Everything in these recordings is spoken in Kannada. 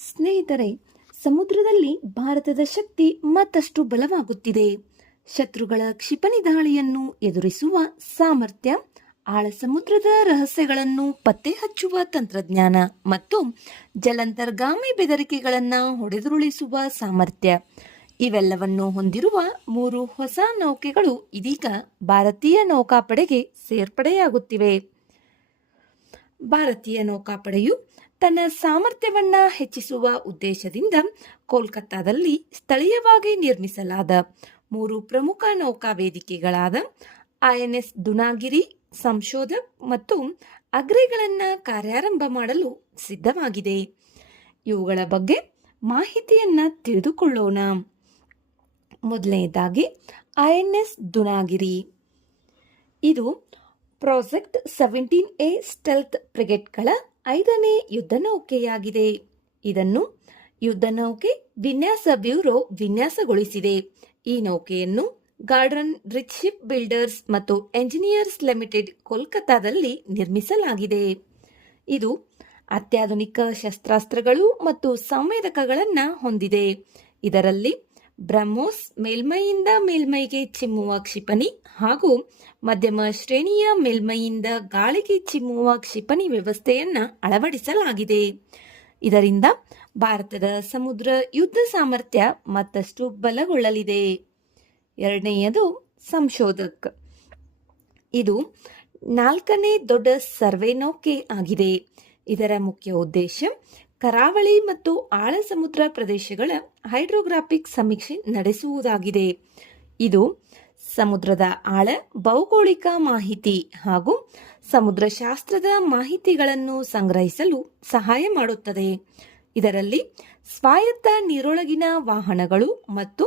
ಸ್ನೇಹಿತರೆ, ಸಮುದ್ರದಲ್ಲಿ ಭಾರತದ ಶಕ್ತಿ ಮತ್ತಷ್ಟು ಬಲವಾಗುತ್ತಿದೆ. ಶತ್ರುಗಳ ಕ್ಷಿಪಣಿ ದಾಳಿಯನ್ನು ಎದುರಿಸುವ ಸಾಮರ್ಥ್ಯ, ಆಳ ಸಮುದ್ರದ ರಹಸ್ಯಗಳನ್ನು ಪತ್ತೆ ಹಚ್ಚುವ ತಂತ್ರಜ್ಞಾನ ಮತ್ತು ಜಲಾಂತರ್ಗಾಮಿ ಬೆದರಿಕೆಗಳನ್ನು ಹೊಡೆದುರುಳಿಸುವ ಸಾಮರ್ಥ್ಯ ಇವೆಲ್ಲವನ್ನು ಹೊಂದಿರುವ 3 ಹೊಸ ನೌಕೆಗಳು ಇದೀಗ ಭಾರತೀಯ ನೌಕಾಪಡೆಗೆ ಸೇರ್ಪಡೆಯಾಗುತ್ತಿವೆ. ಭಾರತೀಯ ನೌಕಾಪಡೆಯು ತನ್ನ ಸಾಮರ್ಥ್ಯವನ್ನು ಹೆಚ್ಚಿಸುವ ಉದ್ದೇಶದಿಂದ ಕೋಲ್ಕತ್ತಾದಲ್ಲಿ ಸ್ಥಳೀಯವಾಗಿ ನಿರ್ಮಿಸಲಾದ 3 ಪ್ರಮುಖ ನೌಕಾ ವೇದಿಕೆಗಳಾದ ಐಎನ್ಎಸ್ ದುನಾಗಿರಿ, ಸಂಶೋಧಕ್ ಮತ್ತು ಅಗ್ರೆಗಳನ್ನು ಕಾರ್ಯಾರಂಭ ಮಾಡಲು ಸಿದ್ಧವಾಗಿದೆ. ಇವುಗಳ ಬಗ್ಗೆ ಮಾಹಿತಿಯನ್ನು ತಿಳಿದುಕೊಳ್ಳೋಣ. ಮೊದಲನೇದಾಗಿ ಐಎನ್ಎಸ್ ದುನಾಗಿರಿ. ಇದು ಪ್ರಾಜೆಕ್ಟ್ 17A ಸ್ಟೆಲ್ತ್ ಫ್ರಿಗೇಟ್ಗಳ 5ನೇ ಯುದ್ಧ ನೌಕೆಯಾಗಿದೆ. ಇದನ್ನು ಯುದ್ಧ ನೌಕೆ ವಿನ್ಯಾಸ ಬ್ಯೂರೋ ವಿನ್ಯಾಸಗೊಳಿಸಿದೆ. ಈ ನೌಕೆಯನ್ನು ಗಾರ್ಡನ್ ರಿಚ್ ಶಿಪ್ ಬಿಲ್ಡರ್ಸ್ ಮತ್ತು ಎಂಜಿನಿಯರ್ಸ್ ಲಿಮಿಟೆಡ್ ಕೋಲ್ಕತ್ತಾದಲ್ಲಿ ನಿರ್ಮಿಸಲಾಗಿದೆ. ಇದು ಅತ್ಯಾಧುನಿಕ ಶಸ್ತ್ರಾಸ್ತ್ರಗಳು ಮತ್ತು ಸಂವೇದಕಗಳನ್ನು ಹೊಂದಿದೆ. ಇದರಲ್ಲಿ ಬ್ರಹ್ಮೋಸ್ ಮೇಲ್ಮೈಯಿಂದ ಮೇಲ್ಮೈಗೆ ಚಿಮ್ಮುವ ಕ್ಷಿಪಣಿ ಹಾಗೂ ಮಧ್ಯಮ ಶ್ರೇಣಿಯ ಮೇಲ್ಮೈಯಿಂದ ಗಾಳಿಗೆ ಚಿಮ್ಮುವ ಕ್ಷಿಪಣಿ ವ್ಯವಸ್ಥೆಯನ್ನು ಅಳವಡಿಸಲಾಗಿದೆ. ಇದರಿಂದ ಭಾರತದ ಸಮುದ್ರ ಯುದ್ಧ ಸಾಮರ್ಥ್ಯ ಮತ್ತಷ್ಟು ಬಲಗೊಳ್ಳಲಿದೆ. ಎರಡನೆಯದು ಸಂಶೋಧಕ್. ಇದು 4ನೇ ದೊಡ್ಡ ಸರ್ವೆ ನೌಕೆ ಆಗಿದೆ. ಇದರ ಮುಖ್ಯ ಉದ್ದೇಶ ಕರಾವಳಿ ಮತ್ತು ಆಳ ಸಮುದ್ರ ಪ್ರದೇಶಗಳ ಹೈಡ್ರೋಗ್ರಾಫಿಕ್ ಸಮೀಕ್ಷೆ ನಡೆಸುವುದಾಗಿದೆ. ಇದು ಸಮುದ್ರದ ಆಳ, ಭೌಗೋಳಿಕ ಮಾಹಿತಿ ಹಾಗೂ ಸಮುದ್ರಶಾಸ್ತ್ರದ ಮಾಹಿತಿಗಳನ್ನು ಸಂಗ್ರಹಿಸಲು ಸಹಾಯ ಮಾಡುತ್ತದೆ. ಇದರಲ್ಲಿ ಸ್ವಾಯತ್ತ ನೀರೊಳಗಿನ ವಾಹನಗಳು ಮತ್ತು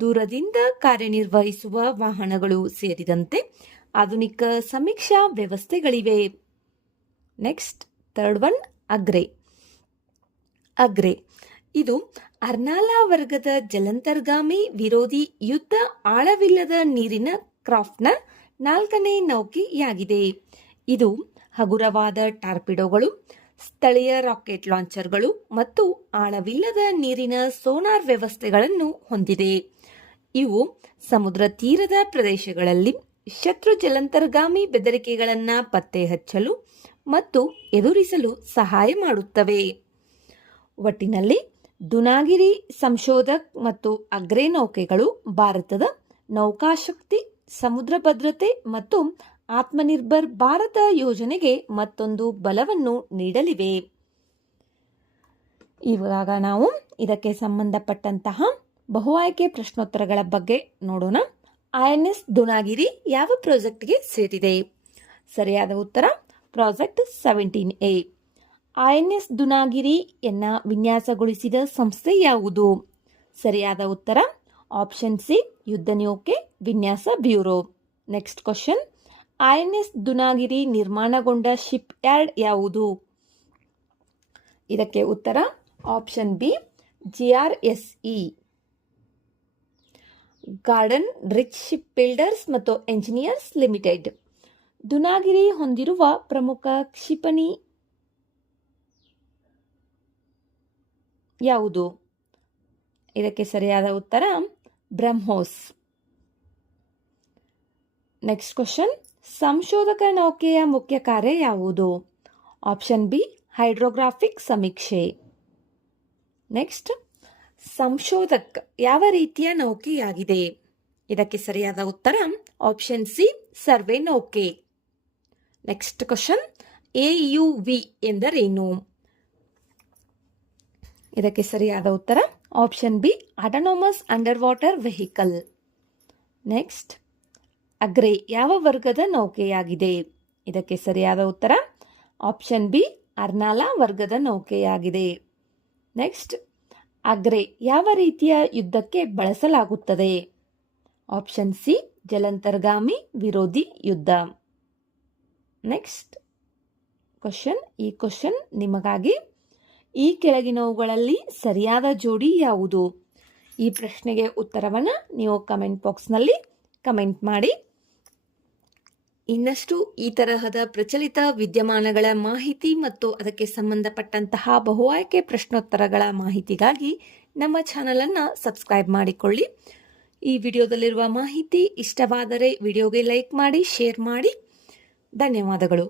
ದೂರದಿಂದ ಕಾರ್ಯನಿರ್ವಹಿಸುವ ವಾಹನಗಳು ಸೇರಿದಂತೆ ಆಧುನಿಕ ಸಮೀಕ್ಷಾ ವ್ಯವಸ್ಥೆಗಳಿವೆ. ನೆಕ್ಸ್ಟ್, ಥರ್ಡ್ ಒನ್, ಅಗ್ರೆ. ಇದು ಅರ್ನಾಲಾ ವರ್ಗದ ಜಲಾಂತರ್ಗಾಮಿ ವಿರೋಧಿ ಯುದ್ಧ ಆಳವಿಲ್ಲದ ನೀರಿನ ಕ್ರಾಫ್ಟ್ನ 4ನೇ ನೌಕೆಯಾಗಿದೆ. ಇದು ಹಗುರವಾದ ಟಾರ್ಪಿಡೋಗಳು, ಸ್ಥಳೀಯ ರಾಕೆಟ್ ಲಾಂಚರ್ಗಳು ಮತ್ತು ಆಳವಿಲ್ಲದ ನೀರಿನ ಸೋನಾರ್ ವ್ಯವಸ್ಥೆಗಳನ್ನು ಹೊಂದಿದೆ. ಇವು ಸಮುದ್ರ ತೀರದ ಪ್ರದೇಶಗಳಲ್ಲಿ ಶತ್ರು ಜಲಾಂತರ್ಗಾಮಿ ಬೆದರಿಕೆಗಳನ್ನು ಪತ್ತೆ ಹಚ್ಚಲು ಮತ್ತು ಎದುರಿಸಲು ಸಹಾಯ ಮಾಡುತ್ತವೆ. ಒಟ್ಟಿನಲ್ಲಿ ದುನಾಗಿರಿ, ಸಂಶೋಧಕ್ ಮತ್ತು ಅಗ್ರೆ ನೌಕೆಗಳು ಭಾರತದ ನೌಕಾಶಕ್ತಿ, ಸಮುದ್ರ ಭದ್ರತೆ ಮತ್ತು ಆತ್ಮನಿರ್ಭರ್ ಭಾರತ ಯೋಜನೆಗೆ ಮತ್ತೊಂದು ಬಲವನ್ನು ನೀಡಲಿವೆ. ಇವಾಗ ನಾವು ಇದಕ್ಕೆ ಸಂಬಂಧಪಟ್ಟಂತಹ ಬಹು ಆಯ್ಕೆ ಪ್ರಶ್ನೋತ್ತರಗಳ ಬಗ್ಗೆ ನೋಡೋಣ. ಐಎನ್ಎಸ್ ದುನಾಗಿರಿ ಯಾವ ಪ್ರಾಜೆಕ್ಟ್ಗೆ ಸೇರಿದೆ? ಸರಿಯಾದ ಉತ್ತರ ಪ್ರಾಜೆಕ್ಟ್ 17A. ಐಎನ್ಎಸ್ ದುನಾಗಿರಿಯನ್ನ ವಿನ್ಯಾಸಗೊಳಿಸಿದ ಸಂಸ್ಥೆ ಯಾವುದು? ಸರಿಯಾದ ಉತ್ತರ ಆಪ್ಷನ್ ಸಿ, ಯುದ್ಧ ನೌಕೆ ವಿನ್ಯಾಸ bureau. Next question, INS Dunagiri ನಿರ್ಮಾಣಗೊಂಡ ಶಿಪ್ ಯಾರ್ಡ್ ಯಾವುದು? ಇದಕ್ಕೆ ಉತ್ತರ option B, GRSE, garden reach ship builders ಮತ್ತು ಎಂಜಿನಿಯರ್ಸ್ ಲಿಮಿಟೆಡ್. ದುನಾಗಿರಿ ಹೊಂದಿರುವ ಪ್ರಮುಖ ಕ್ಷಿಪಣಿ ಯಾವುದು? ಇದಕ್ಕೆ ಸರಿಯಾದ ಉತ್ತರ ಬ್ರಹ್ಮೋಸ್. ನೆಕ್ಸ್ಟ್ ಕ್ವಶನ್, ಸಂಶೋಧಕ ನೌಕೆಯ ಮುಖ್ಯ ಕಾರ್ಯ ಯಾವುದು? ಆಪ್ಷನ್ ಬಿ, ಹೈಡ್ರೋಗ್ರಾಫಿಕ್ ಸಮೀಕ್ಷೆ. ನೆಕ್ಸ್ಟ್, ಸಂಶೋಧಕ್ ಯಾವ ರೀತಿಯ ನೌಕೆಯಾಗಿದೆ? ಇದಕ್ಕೆ ಸರಿಯಾದ ಉತ್ತರ ಆಪ್ಷನ್ ಸಿ, ಸರ್ವೆ ನೌಕೆ. ನೆಕ್ಸ್ಟ್ ಕ್ವಶನ್, AUV ಎಂದರೇನು? ಇದಕ್ಕೆ ಸರಿಯಾದ ಉತ್ತರ option B, autonomous underwater vehicle. Next, Agray ಯಾವ ವರ್ಗದ ನೌಕೆಯಾಗಿದೆ? ಇದಕ್ಕೆ ಸರಿಯಾದ ಉತ್ತರ ಆಪ್ಷನ್ ಬಿ, ಅರ್ನಾಲಾ ವರ್ಗದ ನೌಕೆಯಾಗಿದೆ. ನೆಕ್ಸ್ಟ್, ಅಗ್ರೆ ಯಾವ ರೀತಿಯ ಯುದ್ಧಕ್ಕೆ ಬಳಸಲಾಗುತ್ತದೆ? ಆಪ್ಷನ್ ಸಿ, ಜಲಾಂತರ್ಗಾಮಿ ವಿರೋಧಿ ಯುದ್ಧ. ನೆಕ್ಸ್ಟ್ ಕ್ವಶನ್, ಈ ಕ್ವಶನ್ ನಿಮಗಾಗಿ. ಈ ಕೆಳಗಿನವುಗಳಲ್ಲಿ ಸರಿಯಾದ ಜೋಡಿ ಯಾವುದು? ಈ ಪ್ರಶ್ನೆಗೆ ಉತ್ತರವನ್ನು ನೀವು ಕಮೆಂಟ್ ಬಾಕ್ಸ್ನಲ್ಲಿ ಕಮೆಂಟ್ ಮಾಡಿ. ಇನ್ನಷ್ಟು ಈ ತರಹದ ಪ್ರಚಲಿತ ವಿದ್ಯಮಾನಗಳ ಮಾಹಿತಿ ಮತ್ತು ಅದಕ್ಕೆ ಸಂಬಂಧಪಟ್ಟಂತಹ ಬಹು ಆಯ್ಕೆ ಪ್ರಶ್ನೋತ್ತರಗಳ ಮಾಹಿತಿಗಾಗಿ ನಮ್ಮ ಚಾನಲನ್ನು ಸಬ್ಸ್ಕ್ರೈಬ್ ಮಾಡಿಕೊಳ್ಳಿ. ಈ ವಿಡಿಯೋದಲ್ಲಿರುವ ಮಾಹಿತಿ ಇಷ್ಟವಾದರೆ ವಿಡಿಯೋಗೆ ಲೈಕ್ ಮಾಡಿ, ಶೇರ್ ಮಾಡಿ. ಧನ್ಯವಾದಗಳು.